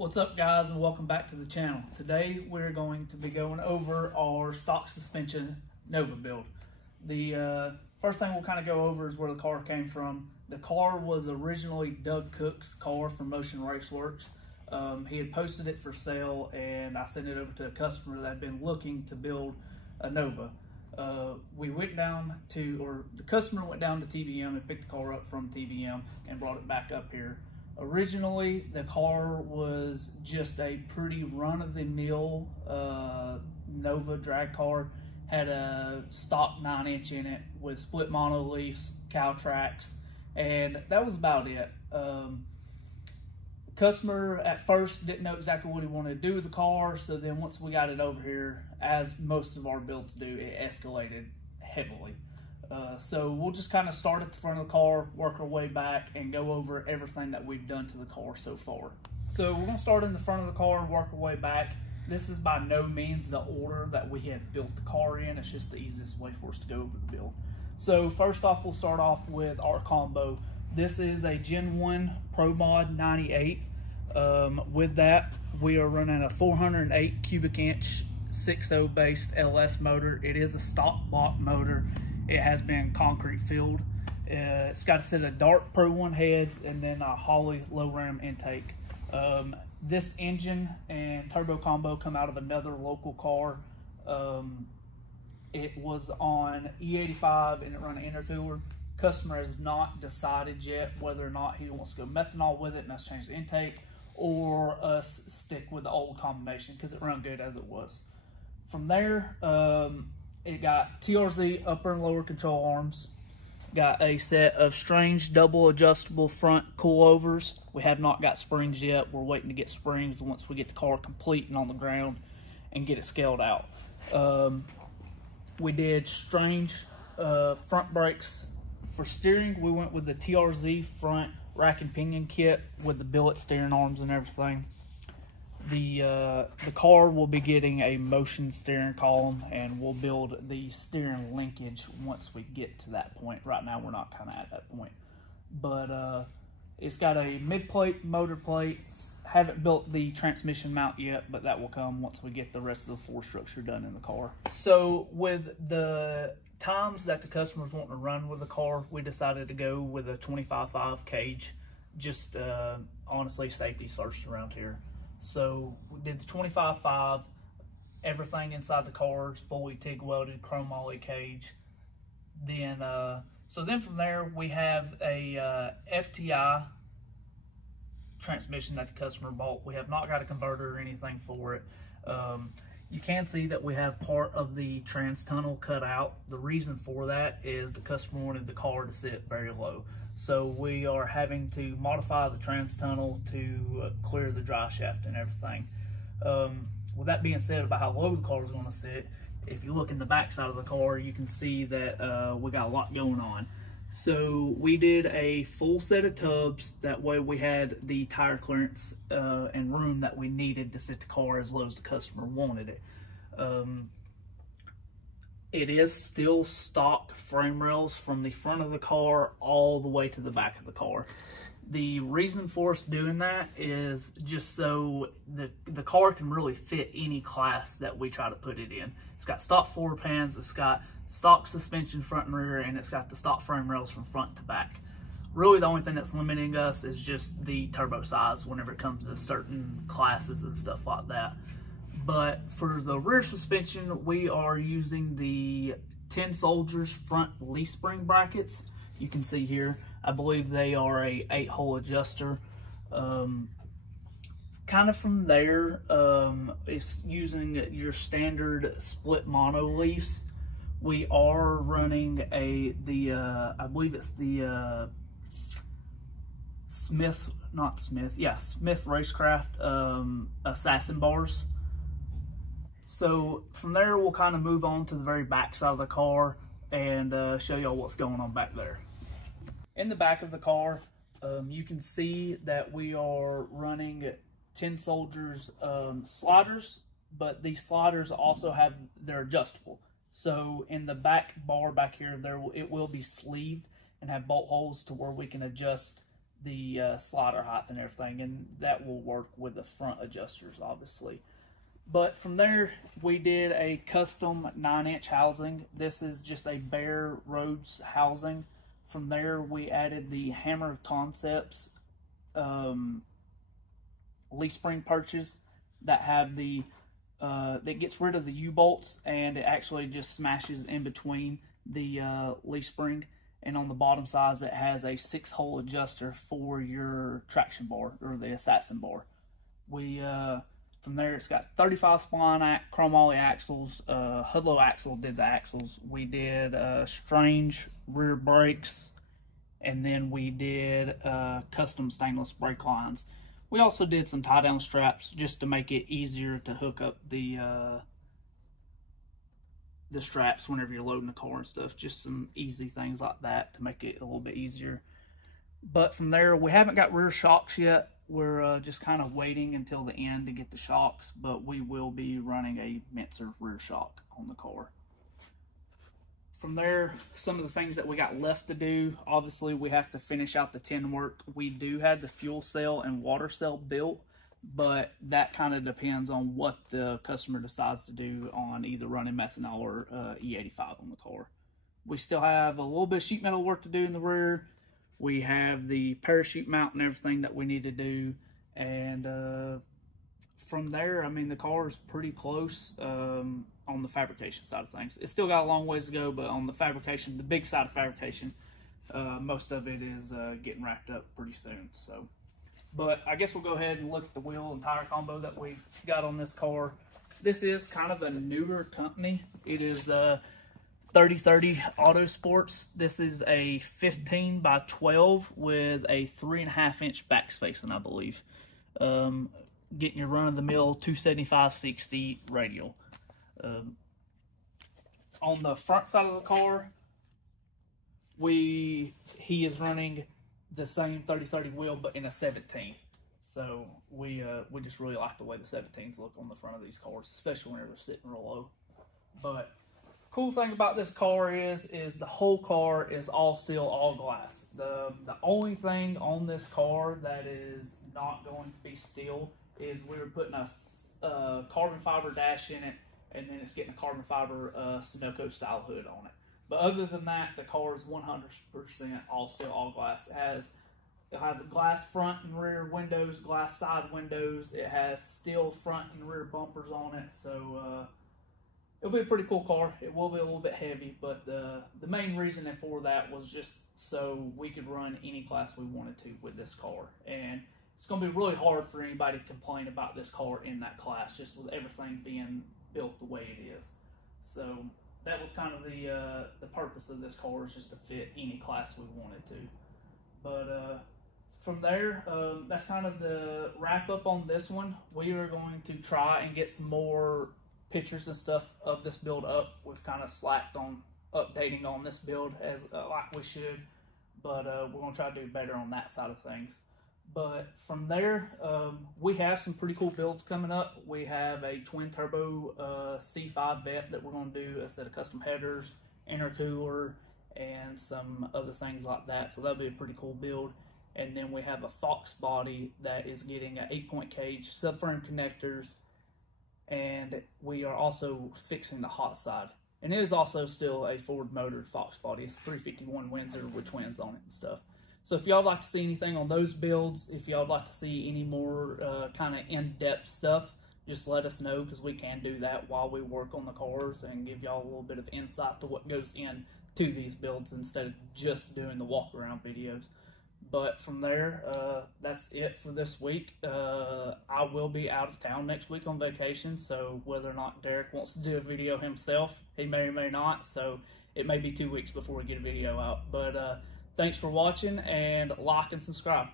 What's up, guys, and welcome back to the channel. Today we're going to be going over our stock suspension Nova build. The first thing we'll kind of go over is where the car came from. The car was originally Doug Cook's car from Motion Raceworks. He had posted it for sale, and I sent it over to a customer that had been looking to build a Nova. The customer went down to TBM and picked the car up from TBM and brought it back up here. Originally, the car was just a pretty run-of-the-mill Nova drag car. Had a stock 9-inch in it with split monoleafs, cow tracks, and that was about it. Customer at first didn't know exactly what he wanted to do with the car, so then once we got it over here, as most of our builds do, it escalated heavily. So we'll just kind of start at the front of the car, work our way back, and go over everything that we've done to the car so far. So we're going to start in the front of the car and work our way back. This is by no means the order that we had built the car in. It's just the easiest way for us to go over the build. So first off, we'll start off with our combo. This is a Gen 1 Pro Mod 98. With that, we are running a 408 cubic inch 6.0 based LS motor. It is a stock block motor. It has been concrete filled. It's got a set of Dart Pro 1 heads and then a Holley low ram intake. This engine and turbo combo come out of another local car. It was on E85 and it ran an intercooler. Customer has not decided yet whether or not he wants to go methanol with it and us change the intake, or us stick with the old combination because it ran good as it was. From there, it got TRZ upper and lower control arms. Got a set of Strange double adjustable front coilovers. We have not got springs yet. We're waiting to get springs once we get the car complete and on the ground and get it scaled out. We did Strange front brakes. For steering, we went with the TRZ front rack and pinion kit with the billet steering arms and everything. The car will be getting a motion steering column, and we'll build the steering linkage once we get to that point. Right now we're not kind of at that point, but it's got a mid plate, motor plate. Haven't built the transmission mount yet, but that will come once we get the rest of the floor structure done in the car. So with the times that the customer's wanting to run with the car, we decided to go with a 25.5 cage. Just honestly, safety's first around here. So we did the 25.5. Everything inside the car is fully TIG welded, chrome moly cage. Then, so then from there we have a FTI transmission that the customer bought. We have not got a converter or anything for it. You can see that we have part of the trans tunnel cut out. The reason for that is the customer wanted the car to sit very low. So we are having to modify the trans tunnel to clear the dry shaft and everything. With that being said about how low the car is going to sit, if you look in the back side of the car, you can see that we got a lot going on. So we did a full set of tubs. That way we had the tire clearance and room that we needed to sit the car as low as the customer wanted it. It is still stock frame rails from the front of the car all the way to the back of the car. The reason for us doing that is just so the car can really fit any class that we try to put it in. It's got stock floor pans, it's got stock suspension front and rear, and it's got the stock frame rails from front to back. Really the only thing that's limiting us is just the turbo size whenever it comes to certain classes and stuff like that. But for the rear suspension, we are using the 10 Soldiers front leaf spring brackets. You can see here, I believe they are a 8-hole adjuster. Kind of from there, it's using your standard split mono leafs. We are running I believe it's the Smith Racecraft Assassin bars. So from there, we'll kind of move on to the very back side of the car and show y'all what's going on back there. In the back of the car, you can see that we are running 10 Soldiers sliders, but these sliders also they're adjustable. So in the back bar back here, it will be sleeved and have bolt holes to where we can adjust the slider height and everything, and that will work with the front adjusters, obviously. But from there, we did a custom 9-inch housing. This is just a bare roads housing. From there, we added the Hammer Concepts leaf spring perches that have the that gets rid of the U-bolts, and it actually just smashes in between the leaf spring. And on the bottom side, it has a 6-hole adjuster for your traction bar, or the assassin bar. We from there, it's got 35 spline chrome ollie axles. Hudlow Axle did the axles. We did Strange rear brakes, and then we did custom stainless brake lines. We also did some tie-down straps just to make it easier to hook up the straps whenever you're loading the car and stuff. Just some easy things like that to make it a little bit easier. But from there, we haven't got rear shocks yet. We're just kind of waiting until the end to get the shocks, but we will be running a Mentzer rear shock on the car. From there, some of the things that we got left to do, obviously we have to finish out the tin work. We do have the fuel cell and water cell built, but that kind of depends on what the customer decides to do on either running methanol or E85 on the car. We still have a little bit of sheet metal work to do in the rear. We have the parachute mount and everything that we need to do. And from there, I mean, the car is pretty close on the fabrication side of things. It's still got a long ways to go, but on the fabrication, the big side of fabrication, most of it is getting wrapped up pretty soon. So, but I guess we'll go ahead and look at the wheel and tire combo that we got on this car. This is kind of a newer company. It is 3030 Auto Sports. This is a 15 by 12 with a 3.5-inch back spacing, I believe. Getting your run-of-the-mill 275/60 radial. On the front side of the car, he is running the same 3030 wheel, but in a 17. So we just really like the way the 17s look on the front of these cars, especially whenever they're sitting real low. But cool thing about this car is the whole car is all steel, all glass. The only thing on this car that is not going to be steel is we were putting a carbon fiber dash in it, and then it's getting a carbon fiber Sunoco style hood on it. But other than that, the car is 100% all steel, all glass. It'll have glass front and rear windows, glass side windows. It has steel front and rear bumpers on it. So it'll be a pretty cool car. It will be a little bit heavy, but the main reason for that was just so we could run any class we wanted to with this car. And it's going to be really hard for anybody to complain about this car in that class, just with everything being built the way it is. So that was kind of the purpose of this car, is just to fit any class we wanted to. But from there, that's kind of the wrap up on this one. We are going to try and get some more pictures and stuff of this build up. We've kind of slacked on updating on this build as like we should, but we're going to try to do better on that side of things. But from there, we have some pretty cool builds coming up. We have a twin turbo C5 vet that we're going to do a set of custom headers, intercooler, and some other things like that. So that'll be a pretty cool build. And then we have a Fox body that is getting an 8-point cage, subframe connectors, and we are also fixing the hot side. And it is also still a Ford motored Fox body. It's 351 Windsor with twins on it and stuff. So if y'all would like to see anything on those builds, if y'all would like to see any more kind of in-depth stuff, just let us know, because we can do that while we work on the cars and give y'all a little bit of insight to what goes into these builds instead of just doing the walk-around videos. But from there, that's it for this week. I will be out of town next week on vacation, so whether or not Derek wants to do a video himself, he may or may not, so it may be 2 weeks before we get a video out. But thanks for watching, and like and subscribe.